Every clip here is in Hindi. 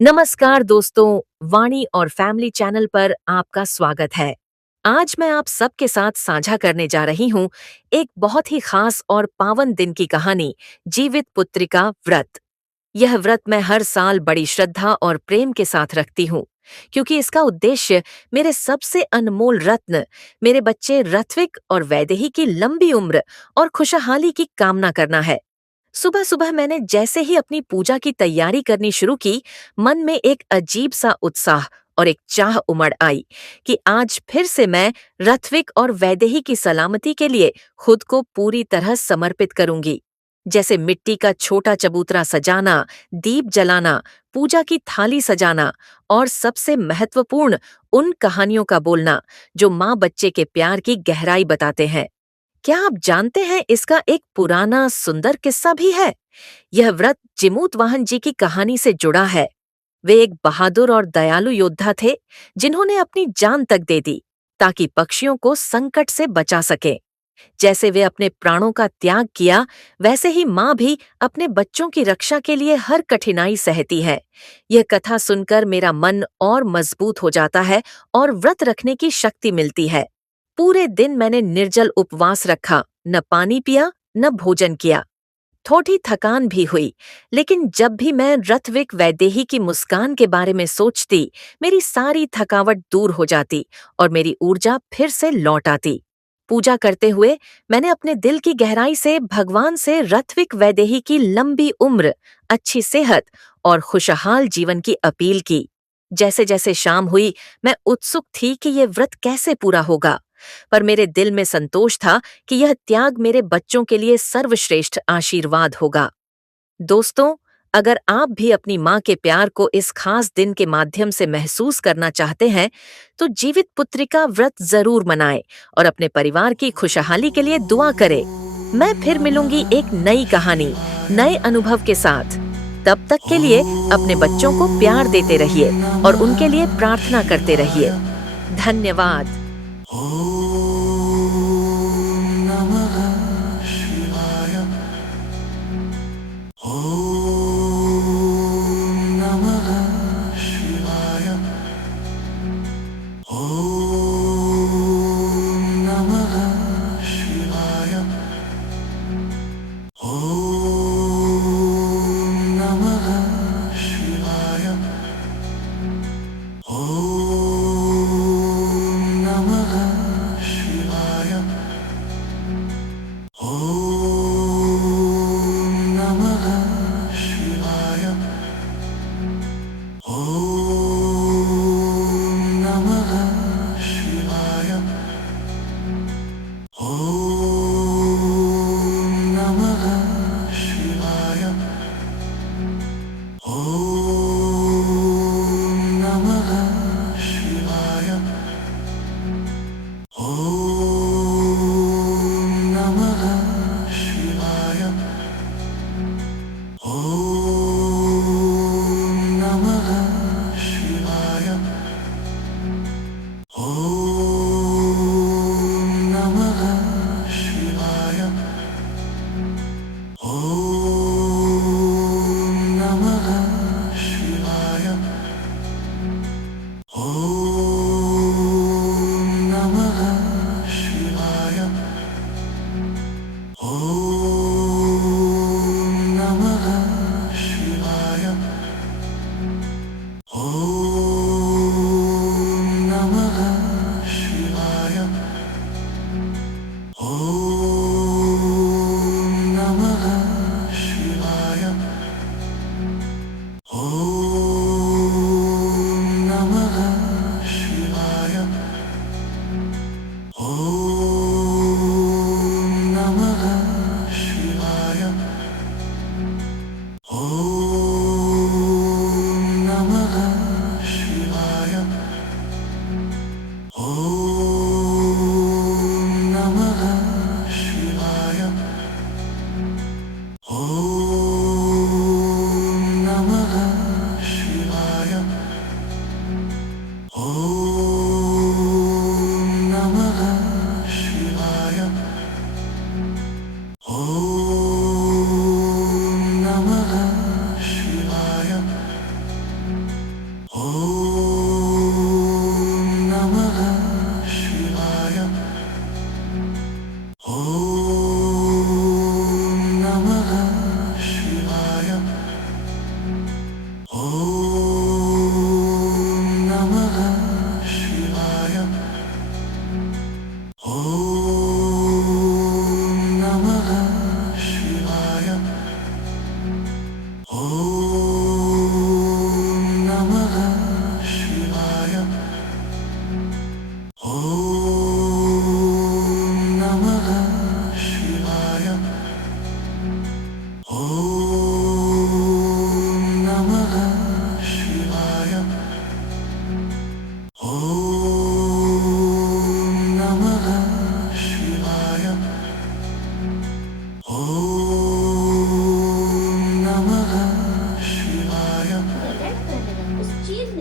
नमस्कार दोस्तों, वाणी और फैमिली चैनल पर आपका स्वागत है। आज मैं आप सबके साथ साझा करने जा रही हूँ एक बहुत ही खास और पावन दिन की कहानी, जीवित पुत्रिका व्रत। यह व्रत मैं हर साल बड़ी श्रद्धा और प्रेम के साथ रखती हूँ, क्योंकि इसका उद्देश्य मेरे सबसे अनमोल रत्न, मेरे बच्चे रत्विक और वैदेही की लंबी उम्र और खुशहाली की कामना करना है। सुबह सुबह मैंने जैसे ही अपनी पूजा की तैयारी करनी शुरू की, मन में एक अजीब सा उत्साह और एक चाह उमड़ आई कि आज फिर से मैं रत्विक और वैदेही की सलामती के लिए खुद को पूरी तरह समर्पित करूंगी। जैसे मिट्टी का छोटा चबूतरा सजाना, दीप जलाना, पूजा की थाली सजाना और सबसे महत्वपूर्ण उन कहानियों का बोलना जो माँ बच्चे के प्यार की गहराई बताते हैं। क्या आप जानते हैं इसका एक पुराना सुंदर किस्सा भी है? यह व्रत जिमूतवाहन जी की कहानी से जुड़ा है। वे एक बहादुर और दयालु योद्धा थे, जिन्होंने अपनी जान तक दे दी ताकि पक्षियों को संकट से बचा सके। जैसे वे अपने प्राणों का त्याग किया, वैसे ही माँ भी अपने बच्चों की रक्षा के लिए हर कठिनाई सहती है। यह कथा सुनकर मेरा मन और मजबूत हो जाता है और व्रत रखने की शक्ति मिलती है। पूरे दिन मैंने निर्जल उपवास रखा, न पानी पिया, न भोजन किया। थोड़ी थकान भी हुई, लेकिन जब भी मैं रत्विक वैदेही की मुस्कान के बारे में सोचती, मेरी सारी थकावट दूर हो जाती और मेरी ऊर्जा फिर से लौट आती। पूजा करते हुए मैंने अपने दिल की गहराई से भगवान से रत्विक वैदेही की लंबी उम्र, अच्छी सेहत और खुशहाल जीवन की अपील की। जैसे जैसे शाम हुई, मैं उत्सुक थी कि ये व्रत कैसे पूरा होगा, पर मेरे दिल में संतोष था कि यह त्याग मेरे बच्चों के लिए सर्वश्रेष्ठ आशीर्वाद होगा। दोस्तों, अगर आप भी अपनी माँ के प्यार को इस खास दिन के माध्यम से महसूस करना चाहते हैं, तो जीवित पुत्रिका व्रत जरूर मनाएं और अपने परिवार की खुशहाली के लिए दुआ करें। मैं फिर मिलूंगी एक नई कहानी, नए अनुभव के साथ। तब तक के लिए अपने बच्चों को प्यार देते रहिए और उनके लिए प्रार्थना करते रहिए। धन्यवाद।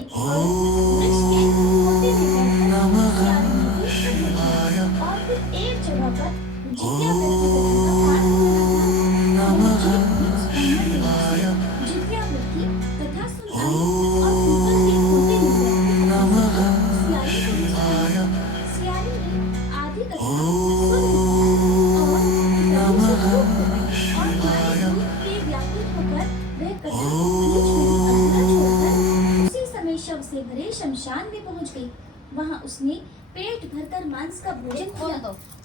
गई और वृक्ष के खोते में बैठकर सियारी ने भी उसको देखा और फिर एक जगह पर जितिया व्रत की कथा का पाठ होने लगा। वह चील भी उस ब्राह्मण के मुख से जितिया व्रत की कथा सुन आई और पीपल के खोते में बैठकर अपनी सखी सियारी को भी सुनाई। सियारी ने आधी कथा सुन ली और गले से टूट गई और भारी दुख से व्याकुल होकर वह कथा बीच में ही अधूरा छोड़कर उसी समय शव से भरे शमशान में पहुंच गई। वहां उसने पेट भरकर मांस का भोजन किया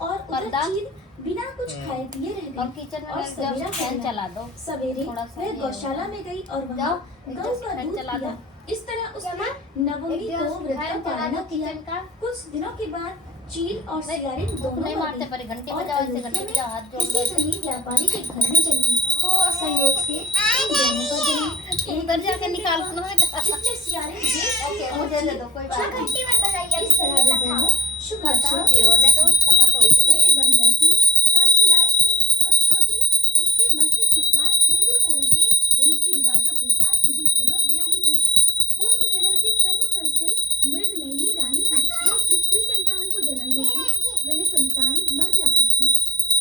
और उधर चील बिना कुछ खाए पिए रह और गई। किचन और में सवेरा फैन हो चला गया। दो। सवेरे थोड़ा सा वह ये गौशाला में गई और वहां जाओ, गौ एक का फैन दूध चला पिया। दो। इस तरह उसने नवमी को व्रत का पालना किया। कुछ दिनों के बाद चील और सियारी दोनों नहीं मर मारते गई पर घंटे और बजाओ, ऐसे अयोध्या घंटे में बजाओ, हाथ जोड़ किसी लो। धनी व्यापारी के घर में जन्मी। संयोग से इन दोनों का जन्म उधर ही जाके दिन निकाल हुआ, लो बेटा। जिसमें सियारी देश की ओके, और मुझे दे चील दो, कोई छुप बात गई। नहीं। इस तरह वे दोनों शुभ लक्षणों की होने दो, कथा तो होती इसलिए रहेगी। बड़ी लड़की काशीराज के और छोटी उसके मंत्री के साथ हिंदू धर्म के रीति रिवाजों के साथ विधि पूर्वक ब्याही गई। पूर्व जन्म के कर्म फल से मृगनयनी रानी थी। वह जिस भी संतान को जन्म देती वह संतान मर जाती थी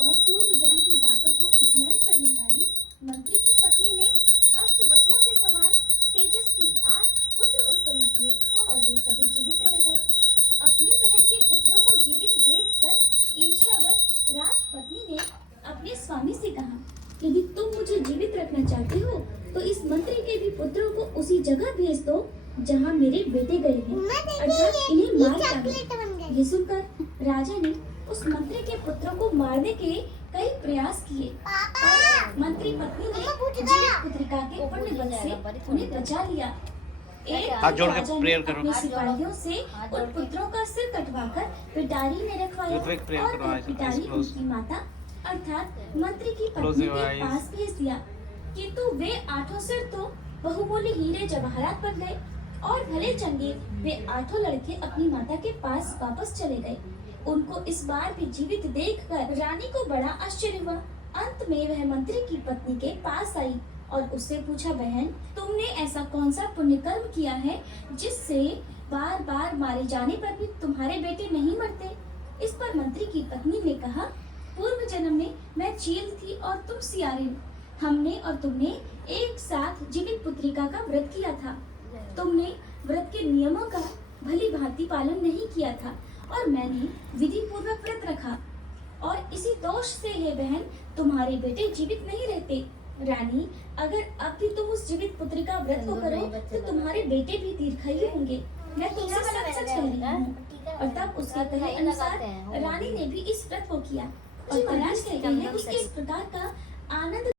और पूर्व जन्म की बातों को स्मरण करने वाली मंत्री की पत्नी ने अष्टवसुओं के समान तेजस्वी 8 पुत्र उत्पन्न किए और वे सभी जीवित रह गए। अपनी बहन के पुत्रों को जीवित देखकर ईर्ष्यावश राजपत्नी ने अपने स्वामी से कहा, यदि तुम मुझे जीवित रखना चाहते हो तो इस मंत्री के भी पुत्रों को उसी जगह भेज दो जहाँ मेरे बेटे गए हैं, अर्थात इन्हें मार डालो। ये सुनकर राजा ने उस मंत्री के पुत्रों को मारने के कई प्रयास किए पर मंत्री पत्नी ने जीवित पुत्रिका के पुण्य बल से उन्हें बचा लिया। एक हाथ दिन जोड़ के राजा ने प्रेयर करो। अपने सिपाहियों से उन पुत्रों का सिर कटवाकर पिटारी में रखवाया तो एक प्रेयर और करो, फिर eyes पिटारी close। उनकी माता अर्थात मंत्री की Close पत्नी your के eyes। पास भेज दिया। किंतु वे 8 सिर तो बहुमूल्य हीरे जवाहरात बन गए और भले चंगे वे 8 लड़के अपनी माता के पास वापस चले गए। उनको इस बार भी जीवित देखकर रानी को बड़ा आश्चर्य हुआ। अंत में वह मंत्री की पत्नी के पास आई और उससे पूछा, बहन तुमने ऐसा कौन सा पुण्य कर्म किया है जिससे बार बार मारे जाने पर भी तुम्हारे बेटे नहीं मरते? इस पर मंत्री की पत्नी ने कहा, पूर्व जन्म में मैं चील थी और तुम सियारी। हमने और तुमने एक साथ जीवित पुत्रिका का व्रत किया था। तुमने व्रत के नियमों का भली भांति पालन नहीं किया था और मैंने विधि पूर्वक व्रत रखा और इसी दोष से हे बहन तुम्हारे बेटे जीवित नहीं रहते। रानी, अगर अब भी तुम उस जीवित पुत्री का व्रत को करो तो तुम्हारे बेटे भी दीर्घायु होंगे। मैं तुमसे सच सच कह रही हूँ। और तब उसके कहे अनुसार रानी ने भी इस व्रत को किया और महाराज कहते हैं उसके इस प्रकार का आनंद